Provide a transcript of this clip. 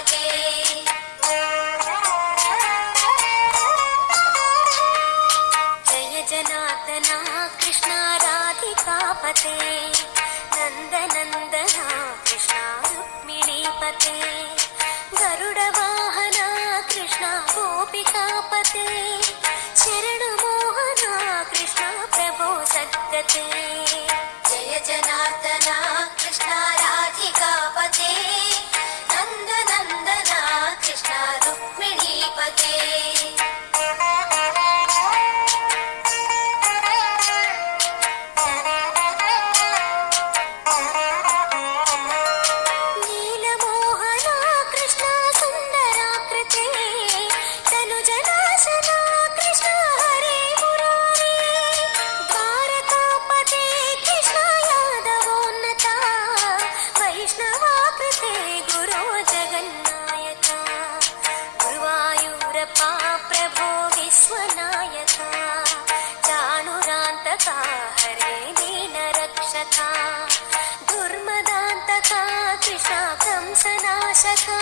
पते जय जनार्दना कृष्ण राधिकापते नन्दनन्दना कृष्ण रुक्मिणीपते गरुडवाहना कृष्ण गोपिकापते शरणमोहना कृष्ण प्रभो सद्गते जय जनार्दना कृष्ण राधिकापते नन्दनन्दना कृष्ण रुक्मिणीपते नीलमोहना कृष्ण सुन्दराकृते तनुजनाशना कृष्ण हरे मुरारी द्वारकापते कृष्ण यादवोन्नता वैष्णवाकृते गुरो जगन्नायका गुरुवायूरप्पा प्रभो विश्वनायका चाणुरान्तका हरे दीनरक्षका दुर्मदान्तका कृष्ण कंसनाशका